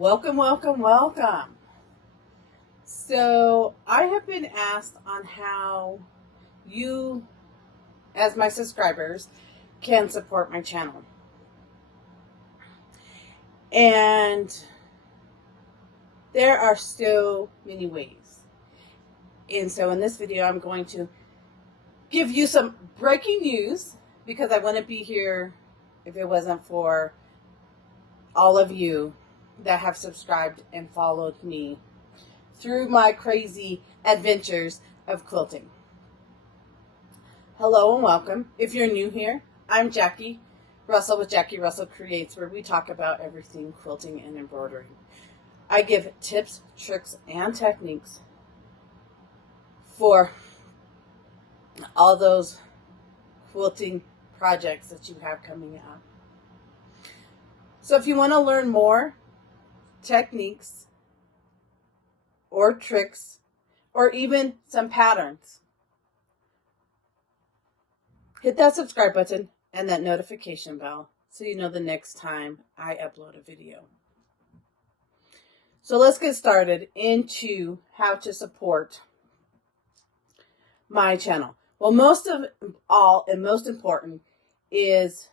Welcome, welcome, welcome. So, I have been asked on how you, as my subscribers, can support my channel. And there are so many ways. And so, in this video, I'm going to give you some breaking news because I wouldn't be here if it wasn't for all of you that have subscribed and followed me through my crazy adventures of quilting. Hello and welcome. If you're new here, I'm Jackie Russell with Jackie Russell Creates, where we talk about everything quilting and embroidering. I give tips, tricks, and techniques for all those quilting projects that you have coming up. So if you want to learn more techniques or tricks or even some patterns, hit that subscribe button and that notification bell so you know the next time I upload a video. So let's get started into how to support my channel. Well, most of all and most important is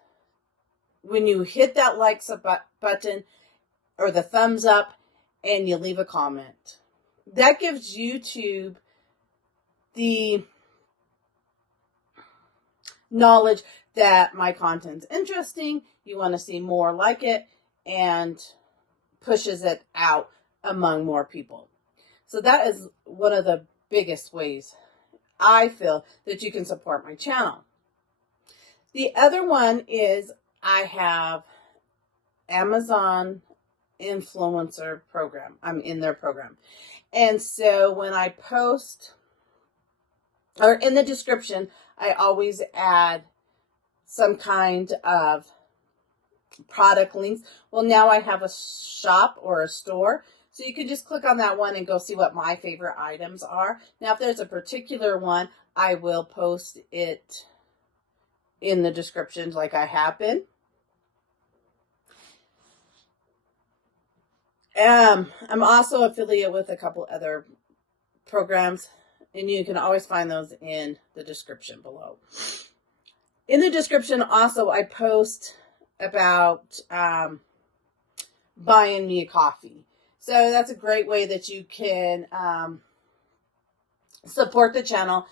when you hit that like button or the thumbs up and you leave a comment. That gives YouTube the knowledge that my content's interesting, you want to see more like it, and pushes it out among more people. So that is one of the biggest ways I feel that you can support my channel. The other one is I have Amazon influencer program. I'm in their program. And so when I post, or in the description, I always add some kind of product links. Well, now I have a shop or a store, so you can just click on that one and go see what my favorite items are. Now, if there's a particular one, I will post it in the description like I have been. I'm also affiliated with a couple other programs, and you can always find those in the description below. In the description also, I post about buying me a coffee. So that's a great way that you can support the channel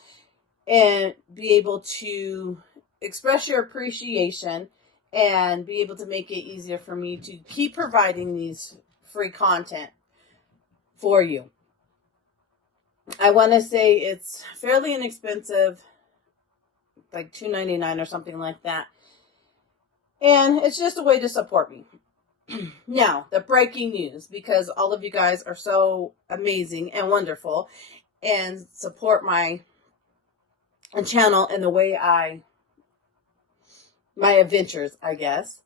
and be able to express your appreciation and be able to make it easier for me to keep providing these free content for you. I want to say it's fairly inexpensive, like $2.99 or something like that. And it's just a way to support me. Now, the breaking news, because all of you guys are so amazing and wonderful and support my channel and the way my adventures, I guess,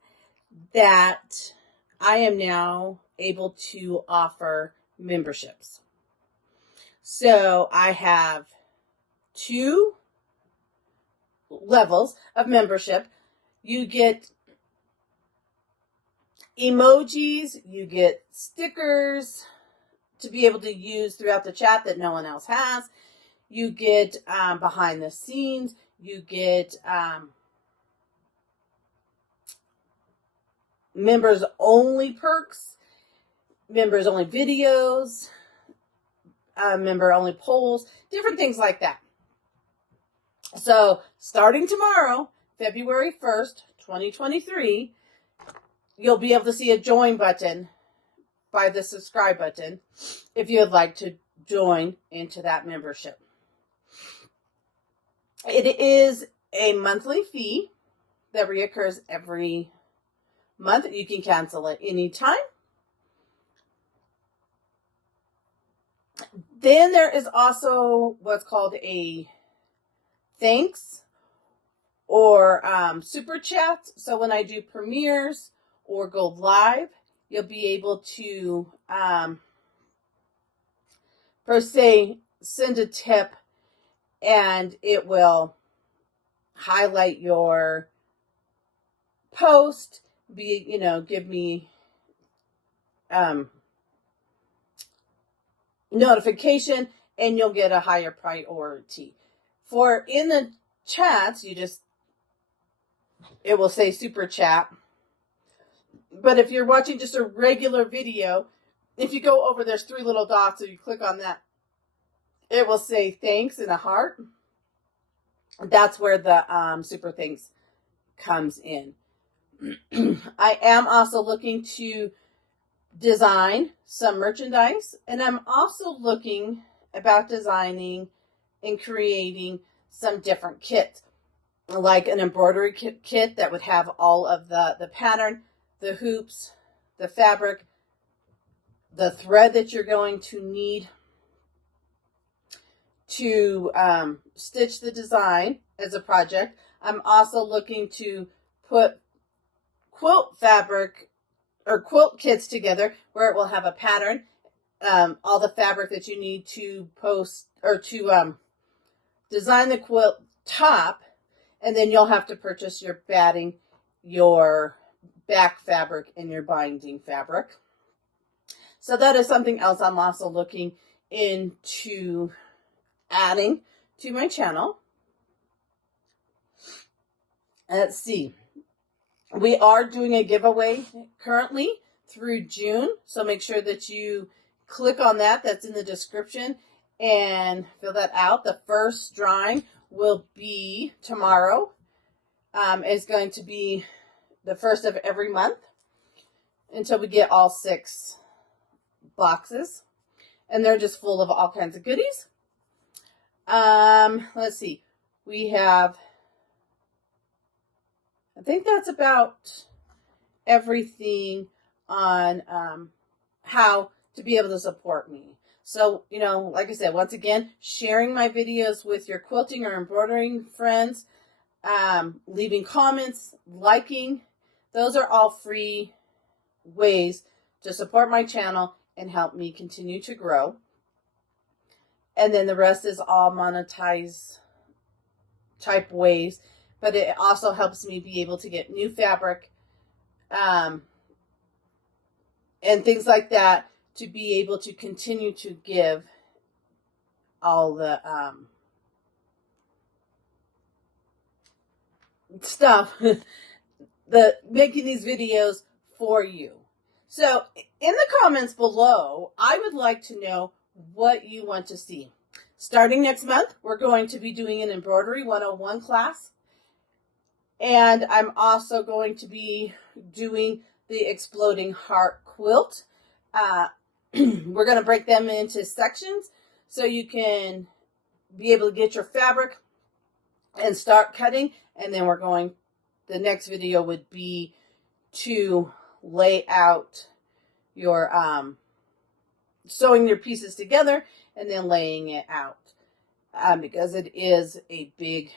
that I am now able to offer memberships. So I have 2 levels of membership. You get emojis, you get stickers to be able to use throughout the chat that no one else has. You get behind the scenes. You get members only perks, members only videos, member only polls, different things like that. So starting tomorrow, February 1st, 2023, you'll be able to see a join button by the subscribe button if you would like to join into that membership. It is a monthly fee that reoccurs every month. You can cancel it anytime. Then there is also what's called a thanks or super chat. So when I do premieres or go live, you'll be able to, per se, send a tip and it will highlight your post, give me notification, and you'll get a higher priority. For in the chats, it will say super chat. But if you're watching just a regular video, if you go over, there's 3 little dots, so you click on that, it will say thanks and a heart. That's where the super thanks comes in. I am also looking to design some merchandise, and I'm also looking about designing and creating some different kits, like an embroidery kit that would have all of the pattern, the hoops, the fabric, the thread that you're going to need to stitch the design as a project. I'm also looking to put quilt fabric or quilt kits together where it will have a pattern, all the fabric that you need to post or to design the quilt top, and then you'll have to purchase your batting, your back fabric, and your binding fabric. So that is something else I'm also looking into adding to my channel. Let's see. We are doing a giveaway currently through June, so make sure that you click on that. That's in the description and fill that out. The first drawing will be tomorrow. It's going to be the first of every month until we get all 6 boxes, and they're just full of all kinds of goodies. Let's see. We have, I think that's about everything on how to be able to support me. So, like I said, once again, sharing my videos with your quilting or embroidering friends, leaving comments, liking, those are all free ways to support my channel and help me continue to grow. And then the rest is all monetize type ways, but it also helps me be able to get new fabric and things like that to be able to continue to give all the stuff, making these videos for you. So in the comments below, I would like to know what you want to see. Starting next month, we're going to be doing an embroidery 101 class. And I'm also going to be doing the exploding heart quilt. We're going to break them into sections so you can be able to get your fabric and start cutting. And then the next video would be to lay out your, sewing your pieces together and then laying it out. Because it is a big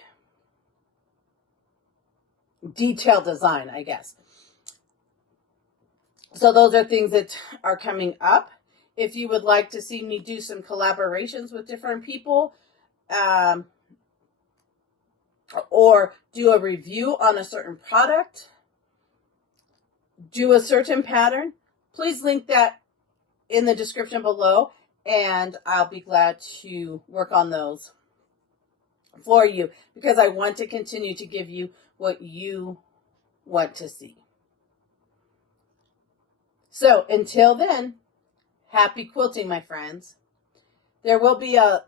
detailed design, I guess. So those are things that are coming up. If you would like to see me do some collaborations with different people, or do a review on a certain product, do a certain pattern, please link that in the description below, and I'll be glad to work on those for you, because I want to continue to give you what you want to see. So until then, happy quilting, my friends. There will be a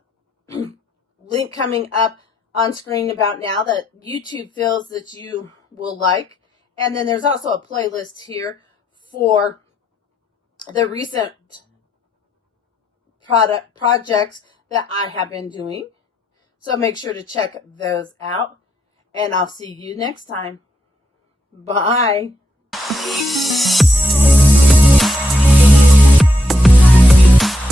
link coming up on screen about now that YouTube feels that you will like. And then there's also a playlist here for the recent projects that I have been doing. So make sure to check those out. And I'll see you next time. Bye.